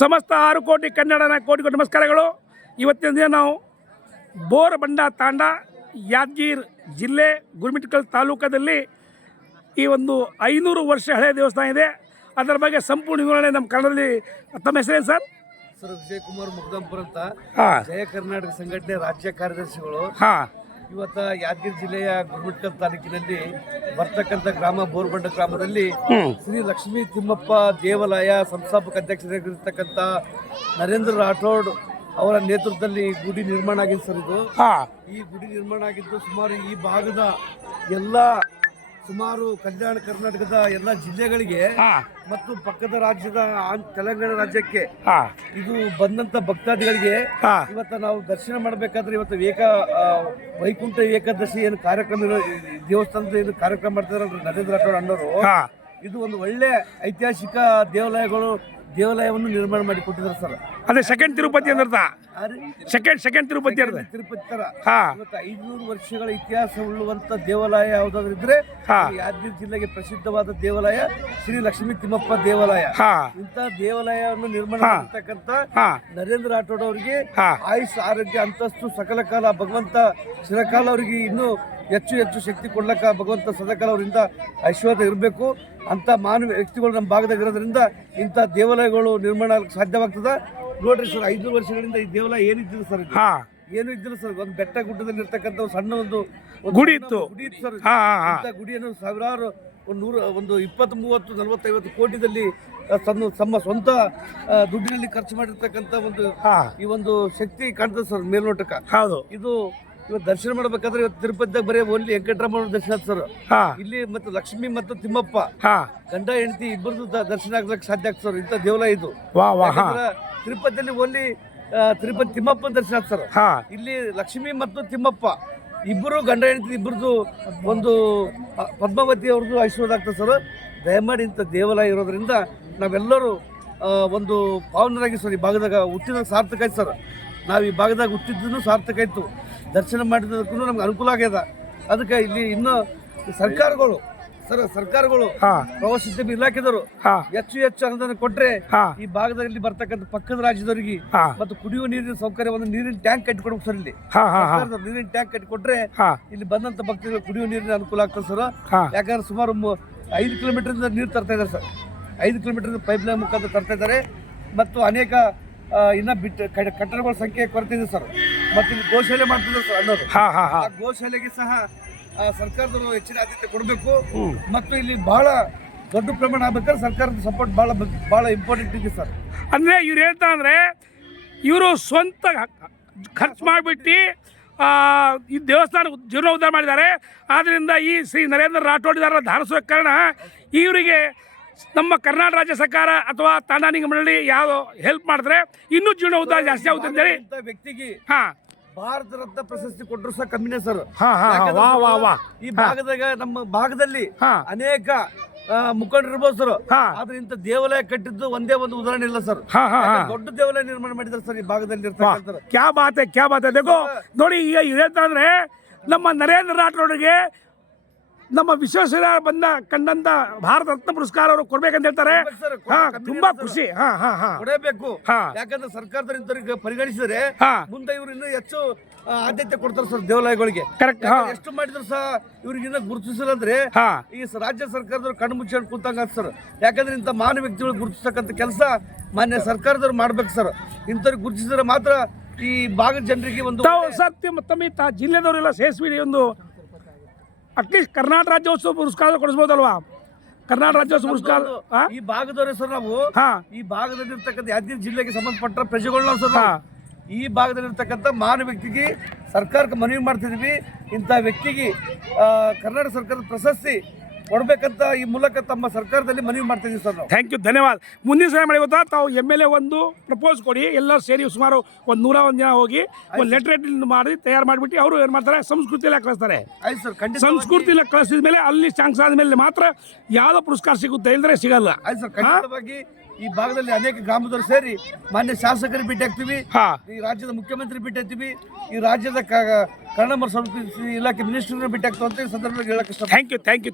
ಸಮಸ್ತ 6 ಕೋಟಿ ಕನ್ನಡನ ಕೋಟಿ ನಮಸ್ಕಾರಗಳು. ಇವತ್ತಿನ ದಿನ ನಾವು ಬೋರಬಂಡ ತಾಂಡ ಯಾದಗಿರಿ ಜಿಲ್ಲೆ ಗುರುಮಿಠಕಲ್ ತಾಲೂಕದಲ್ಲಿ ಈ ಒಂದು 500 ವರ್ಷ ಹಳೆಯ ದೇವಸ್ಥಾನ ಇದೆ. ಅದರ ಬಗ್ಗೆ ಸಂಪೂರ್ಣ ವಿವರಣೆ ನಮ್ಮ ಕನ್ನಡದಲ್ಲಿ. ತಮ್ಮ ಹೆಸರೇನು ಸರ್? ಸರ್ ವಿಜಯ್ ಕುಮಾರ್ ಮುಗ್ದಂಪುರ ಅಂತ, ಜಯ ಕರ್ನಾಟಕ ಸಂಘಟನೆ ರಾಜ್ಯ ಕಾರ್ಯದರ್ಶಿಗಳು. ಇವತ್ತು ಯಾದಗಿರಿ ಜಿಲ್ಲೆಯ ಗುರುಮಿಠಕಲ್ ತಾಲೂಕಿನಲ್ಲಿ ಬರ್ತಕ್ಕಂಥ ಗ್ರಾಮ ಬೋರಬಂಡ ಗ್ರಾಮದಲ್ಲಿ ಶ್ರೀ ಲಕ್ಷ್ಮೀ ತಿಮ್ಮಪ್ಪ ದೇವಾಲಯ ಸಂಸ್ಥಾಪಕ ಅಧ್ಯಕ್ಷರಾಗಿರ್ತಕ್ಕಂಥ ನರೇಂದ್ರ ರಾಠೋಡ್ ಅವರ ನೇತೃತ್ವದಲ್ಲಿ ಗುಡಿ ನಿರ್ಮಾಣ ಆಗಿದೆ ಸರ್. ಇದು ಈ ಗುಡಿ ನಿರ್ಮಾಣ ಆಗಿದ್ದು ಸುಮಾರು ಈ ಭಾಗದ ಎಲ್ಲ ಸುಮಾರು ಕಲ್ಯಾಣ ಕರ್ನಾಟಕದ ಎಲ್ಲ ಜಿಲ್ಲೆಗಳಿಗೆ ಮತ್ತು ಪಕ್ಕದ ರಾಜ್ಯದ ತೆಲಂಗಾಣ ರಾಜ್ಯಕ್ಕೆ ಇದು ಬಂದಂತ ಭಕ್ತಾದಿಗಳಿಗೆ ಇವತ್ತು ನಾವು ದರ್ಶನ ಮಾಡಬೇಕಾದ್ರೆ ಇವತ್ತು ವೈಕುಂಠ ಏಕಾದಶಿ ಏನು ಕಾರ್ಯಕ್ರಮ ದೇವಸ್ಥಾನದ ಏನು ಕಾರ್ಯಕ್ರಮ ಮಾಡ್ತಿದಾರೆ ನರೇಂದ್ರ ರಾಠೋಡ್ ಅನ್ನೋರು, ಇದು ಒಂದು ಒಳ್ಳೆ ಐತಿಹಾಸಿಕ ದೇವಾಲಯವನ್ನು ನಿರ್ಮಾಣ ಮಾಡಿ ಕೊಟ್ಟಿದ್ದಾರೆ ಸರ್. ಅದೇ ಸೆಕೆಂಡ್ ತಿರುಪತಿ ಅಂದ್ರೆ ಸೆಕೆಂಡ್ ತಿರುಪತಿ ಅಂದ್ರೆ ತಿರುಪತಿ ತರ ಇವತ್ತು 500 ವರ್ಷಗಳ ಇತಿಹಾಸ ಉಳ್ಳುವಂತ ದೇವಾಲಯ ಯಾವ್ದಾದ್ರು ಇದ್ರೆ ಯಾದಗಿರಿ ಜಿಲ್ಲೆಗೆ ಪ್ರಸಿದ್ಧವಾದ ದೇವಾಲಯ ಶ್ರೀ ಲಕ್ಷ್ಮೀ ತಿಮ್ಮಪ್ಪ ದೇವಾಲಯ. ಇಂಥ ದೇವಾಲಯವನ್ನು ನಿರ್ಮಾಣ ಮಾಡಿರ್ತಕ್ಕಂಥ ನರೇಂದ್ರ ರಾಠೋಡ್ ಅವರಿಗೆ ಆಯುಷ್ ಆರೋಗ್ಯ ಅಂತಸ್ತು ಸಕಲ ಕಾಲ ಭಗವಂತ ಚಿರಕಾಲ ಅವರಿಗೆ ಇನ್ನೂ ಹೆಚ್ಚು ಶಕ್ತಿ ಕೊಡ್ಲಕ್ಕ ಭಗವಂತ ಸದಾಕಾಲ ಅವರಿಂದ ಐಶ್ವರ್ಯ ಇರಬೇಕು ಅಂತ ಮಾನವ ವ್ಯಕ್ತಿಗಳು ನಮ್ಮ ಭಾಗದಾಗ ಇರೋದ್ರಿಂದ ಇಂಥ ದೇವಾಲಯಗಳು ನಿರ್ಮಾಣ ಸಾಧ್ಯವಾಗ್ತದ. ನೋಡ್ರಿ ಸರ್, 500 ವರ್ಷಗಳಿಂದ ಈ ದೇವಾಲಯ ಏನಿದ್ದಿಲ್ಲ ಸರ್, ಏನು ಇದ್ದಿಲ್ಲ ಸರ್. ಒಂದು ಬೆಟ್ಟ ಗುಡ್ಡದಲ್ಲಿ ಇರ್ತಕ್ಕಂಥ ಸಣ್ಣ ಒಂದು ಗುಡಿ ಇತ್ತು ಸರ್. ಇಂಥ ಗುಡಿಯನ್ನು ಸಾವಿರಾರು ಒಂದು 20, 30, 40, 50 ಕೋಟಿದಲ್ಲಿ ತಮ್ಮ ಸ್ವಂತ ದುಡ್ಡಿನಲ್ಲಿ ಖರ್ಚು ಮಾಡಿರ್ತಕ್ಕಂಥ ಈ ಒಂದು ಶಕ್ತಿ ಕಾಣ್ತದೆ ಸರ್ ಮೇಲ್ನೋಟಕ್ಕೆ. ಇದು ಇವತ್ತು ದರ್ಶನ ಮಾಡಬೇಕಾದ್ರೆ ಇವತ್ತು ತಿರುಪತಿದಾಗ ಬರೀ ಓನ್ಲಿ ವೆಂಕಟರಾಮನ ದರ್ಶನ ಸರ್. ಇಲ್ಲಿ ಮತ್ತು ಲಕ್ಷ್ಮಿ ಮತ್ತು ತಿಮ್ಮಪ್ಪ ಗಂಡ ಹೆಂಡತಿ ಇಬ್ಬರದು ದರ್ಶನ ಆಗ್ಲಿಕ್ಕೆ ಸಾಧ್ಯ ಆಗ್ತದೆ ಸರ್. ಇಂಥ ದೇವಾಲಯ ಇದು. ತಿರುಪತಿಯಲ್ಲಿ ಓನ್ಲಿ ತಿರುಪತಿ ತಿಮ್ಮಪ್ಪನ ದರ್ಶನ ಆಗ್ತದೆ ಸರ್. ಇಲ್ಲಿ ಲಕ್ಷ್ಮಿ ಮತ್ತು ತಿಮ್ಮಪ್ಪ ಇಬ್ಬರು ಗಂಡ ಹೆಂಡತಿ ಇಬ್ಬರದು ಒಂದು ಪದ್ಮಾವತಿ ಅವ್ರದ್ದು ಐಶ್ವರ್ಯ ಆಗ್ತದೆ ಸರ್. ದಯಮಾಡಿ ಇಂಥ ದೇವಾಲಯ ಇರೋದ್ರಿಂದ ನಾವೆಲ್ಲರೂ ಒಂದು ಪಾವನರಾಗಿ ಸರ್. ಈ ಭಾಗದಾಗ ಹುಟ್ಟಿದಾಗ ಸಾರ್ಥಕ ಆಯ್ತು ಸರ್. ನಾವು ಈ ಭಾಗದಾಗ ಹುಟ್ಟಿದ್ದು ಸಾರ್ಥಕ ಆಯ್ತು. ದರ್ಶನ ಮಾಡಿದ್ದಕ್ಕೂ ನಮ್ಗೆ ಅನುಕೂಲ ಆಗ್ಯದ. ಅದಕ್ಕೆ ಇಲ್ಲಿ ಇನ್ನು ಸರ್ಕಾರಗಳು ಪ್ರವಾಸೋದ್ಯಮ ಇಲಾಖೆದವರು ಹೆಚ್ಚು ಅನುದಾನ ಕೊಟ್ರೆ ಈ ಭಾಗದಲ್ಲಿ ಬರ್ತಕ್ಕಂಥ ಪಕ್ಕದ ರಾಜ್ಯದವರಿಗೆ ಮತ್ತು ಕುಡಿಯುವ ನೀರಿನ ಸೌಕರ್ಯ ಒಂದು ನೀರಿನ ಟ್ಯಾಂಕ್ ಕಟ್ಟಿಕೊಡ್ಬೇಕು ಸರ್. ಇಲ್ಲಿ ನೀರಿನ ಟ್ಯಾಂಕ್ ಕಟ್ಟಿಕೊಟ್ರೆ ಇಲ್ಲಿ ಬಂದಂತ ಭಕ್ತರಿಗೆ ಕುಡಿಯುವ ನೀರಿನ ಅನುಕೂಲ ಆಗ್ತದೆ ಸರ್. ಯಾಕಂದ್ರೆ ಸುಮಾರು 5 ಕಿಲೋಮೀಟರ್ ನೀರು ತರ್ತಾ ಇದ್ದಾರೆ ಸರ್. 5 ಕಿಲೋಮೀಟರ್ ಪೈಪ್ ಲೈನ್ ಮುಖಾಂತರ ತರ್ತಾ ಇದ್ದಾರೆ. ಮತ್ತು ಅನೇಕ ಇನ್ನ ಕಟ್ಟಡಗಳ ಸಂಖ್ಯೆ ಕೊರತೆ ಇದೆ ಸರ್. ಮತ್ತೆ ಇಲ್ಲಿ ಗೋಶಾಲೆ ಮಾಡ್ತಿದ್ದಾರೆ ಸರ್ ಅನ್ನೋದು. ಆ ಗೋಶಾಲೆಗೆ ಸಹ ಸರ್ಕಾರದವರು ಹೆಚ್ಚಿನ ಆದ್ಯತೆ ಕೊಡಬೇಕು. ಮತ್ತು ಇಲ್ಲಿ ಬಹಳ ದೊಡ್ಡ ಪ್ರಮಾಣ ಆಗ್ಬೇಕಾದ್ರೆ ಸರ್ಕಾರದ ಸಪೋರ್ಟ್ ಬಹಳ ಇಂಪಾರ್ಟೆಂಟ್ ಇದೆ ಸರ್. ಅಂದ್ರೆ ಇವ್ರು ಹೇಳ್ತಾ ಅಂದ್ರೆ ಇವರು ಸ್ವಂತ ಖರ್ಚು ಮಾಡಿಬಿಟ್ಟು ಈ ದೇವಸ್ಥಾನ ಜೀರ್ಣೋದ್ಧಾರ ಮಾಡಿದ್ದಾರೆ. ಆದ್ದರಿಂದ ಈ ಶ್ರೀ ನರೇಂದ್ರ ರಾಠೋಡ್ ಇದಾರ ಧಾರಿಸುವ ಕಾರಣ ಇವರಿಗೆ ನಮ್ಮ ಕರ್ನಾಟಕ ರಾಜ್ಯ ಸರ್ಕಾರ ಅಥವಾ ತಾಂಡ ನಿಗಮ ಮಂಡಳಿ ಯಾವ ಹೆಲ್ಪ್ ಮಾಡಿದ್ರೆ ಇನ್ನೂ ಜೀರ್ಣೋದ್ಧಾರ ಜಾಸ್ತಿ ಆಗುತ್ತೆ ಅಂತೇಳಿ ವ್ಯಕ್ತಿಗೆ ಭಾರತ ರತ್ನ ಪ್ರಶಸ್ತಿ ಕೊಟ್ಟರು ಸಹ ಕಮ್ಮಿನೇ ಸರ್. ಈ ಭಾಗದಾಗ ನಮ್ಮ ಭಾಗದಲ್ಲಿ ಅನೇಕ ಮುಖಂಡರು ಇರ್ಬೋದು ಸರ್. ಆದ್ರೆ ಇಂಥ ದೇವಾಲಯ ಕಟ್ಟಿದ್ದು ಒಂದೇ ಒಂದು ಉದಾಹರಣೆ ಇಲ್ಲ ಸರ್. ದೊಡ್ಡ ದೇವಾಲಯ ನಿರ್ಮಾಣ ಮಾಡಿದ್ದಾರೆ ಸರ್ ಈ ಭಾಗದಲ್ಲಿ ಇರ್ತಕ್ಕಂಥ. ಕ್ಯಾ ಬಾತ್ ಹೈ ದೇಖೋ ನೋಡಿ. ಈಗ ಹೇಳ್ತಾ ಅಂದ್ರೆ ನಮ್ಮ ನರೇಂದ್ರ ರಾಠೋಡ್ಗೆ ನಮ್ಮ ವಿಶ್ವೇಶ್ವರಯ್ಯ ಬಂದ ಕಂಡಂತ ಭಾರತ ರತ್ನ ಪುರಸ್ಕಾರ ಅವರು ಕೊಡ್ಬೇಕಂತ ಹೇಳ್ತಾರೆ. ತುಂಬಾ ಖುಷಿ ಕೊಡಬೇಕು. ಯಾಕಂದ್ರೆ ಸರ್ಕಾರದವರಿಗೆ ಪರಿಗಣಿಸಿದರೆ ಮುಂದೆ ಇವರು ಇನ್ನೂ ಹೆಚ್ಚು ಆದ್ಯತೆ ಕೊಡ್ತಾರೆ ಸರ್ ದೇವಾಲಯಗಳಿಗೆ. ಎಷ್ಟು ಮಾಡಿದ್ರು ಸಹ ಇವ್ರಿಗೆ ಇನ್ನೂ ಗುರುತಿಸಿಲ್ಲ ಅಂದ್ರೆ ಈ ರಾಜ್ಯ ಸರ್ಕಾರದವ್ರು ಕಣ್ಣು ಮುಚ್ಚಿಕೊಂಡು ಕೂತಂಗ ಸರ್. ಯಾಕಂದ್ರೆ ಇಂಥ ಮಾನವ ವ್ಯಕ್ತಿಗಳು ಗುರುತಿಸ್ತಕ್ಕಂಥ ಕೆಲಸ ಮಾನ್ಯ ಸರ್ಕಾರದವ್ರು ಮಾಡ್ಬೇಕು ಸರ್. ಇಂಥವ್ರಿಗೆ ಗುರುತಿಸಿದ್ರೆ ಮಾತ್ರ ಈ ಭಾಗದ ಜನರಿಗೆ ಒಂದು ತಮ್ಮ ಜಿಲ್ಲೆದವರೆಲ್ಲ ಸೇರಿಸಿ ಒಂದು ಅಟ್ಲೀಸ್ಟ್ ಕರ್ನಾಟಕ ರಾಜ್ಯೋತ್ಸವ ಪುರಸ್ಕಾರ ಕೊಡಿಸ್ಬೋದಲ್ವಾ? ಕರ್ನಾಟಕ ರಾಜ್ಯೋತ್ಸವ ಪುರಸ್ಕಾರ ಈ ಭಾಗದವರೇ ಸರ್. ನಾವು ಈ ಭಾಗದಲ್ಲಿರ್ತಕ್ಕಂಥ ಯಾದಗಿರಿ ಜಿಲ್ಲೆಗೆ ಸಂಬಂಧಪಟ್ಟ ಪ್ರಜೆಗಳನ್ನ ಸರ್ ಈ ಭಾಗದಲ್ಲಿರ್ತಕ್ಕಂಥ ಮಾನವ ವ್ಯಕ್ತಿಗೆ ಸರ್ಕಾರಕ್ಕೆ ಮನವಿ ಮಾಡ್ತಿದ್ವಿ. ಇಂಥ ವ್ಯಕ್ತಿಗೆ ಕರ್ನಾಟಕ ಸರ್ಕಾರದ ಪ್ರಶಸ್ತಿ ಕೊಡ್ಬೇಕಂತ ಈ ಮೂಲಕ ತಮ್ಮ ಸರ್ಕಾರದಲ್ಲಿ ಮನವಿ ಮಾಡ್ತಿದ್ದೀವಿ ಸರ್ ನಾವು. ಥ್ಯಾಂಕ್ ಯು, ಧನ್ಯವಾದ. ಮುಂದಿನ ಸಲ ಮಾಡಿ ಗೊತ್ತಾ ತಾವು MLA ಒಂದು ಪ್ರಪೋಸ್ ಕೊಡಿ. ಎಲ್ಲರೂ ಸೇರಿ ಸುಮಾರು ಒಂದು 101 ಜನ ಹೋಗಿ ಒಂದು ಲೆಟರ್ ಮಾಡಿ ತಯಾರು ಮಾಡಿಬಿಟ್ಟು ಅವರು ಏನು ಮಾಡ್ತಾರೆ ಸಂಸ್ಕೃತಿಯೆಲ್ಲ ಕಳಿಸ್ತಾರೆ. ಆಯ್ತು ಸರ್, ಖಂಡಿತ ಸಂಸ್ಕೃತಿಯೆಲ್ಲ ಕಳಿಸಿದ ಮೇಲೆ ಅಲ್ಲಿ ಚಾನ್ಸ್ ಆದಮೇಲೆ ಮಾತ್ರ ಯಾವುದೋ ಪುರಸ್ಕಾರ ಸಿಗುತ್ತೆ, ಇಲ್ಲದ್ರೆ ಸಿಗಲ್ಲ. ಆಯ್ತು ಸರ್, ಖಂಡಿತವಾಗಿ ಈ ಭಾಗದಲ್ಲಿ ಅನೇಕ ಗ್ರಾಮದವರು ಸೇರಿ ಮಾನ್ಯ ಶಾಸಕರಿಗೆ ಭೇಟಿ ಆಗ್ತೀವಿ, ಈ ರಾಜ್ಯದ ಮುಖ್ಯಮಂತ್ರಿ ಭೇಟಿ ಆಗ್ತೀವಿ, ಈ ರಾಜ್ಯದ ಕನ್ನಡ ಮತ್ತು ಸಂಸ್ಕೃತಿ ಇಲಾಖೆ ಮಿನಿಸ್ಟರ್ ಭೇಟಿ ಆಗ್ತೀವಿ ಅಂತ ಈ ಸಂದರ್ಭದಲ್ಲಿ ಹೇಳಕ್ಕೆ ಇಷ್ಟ. Thank you.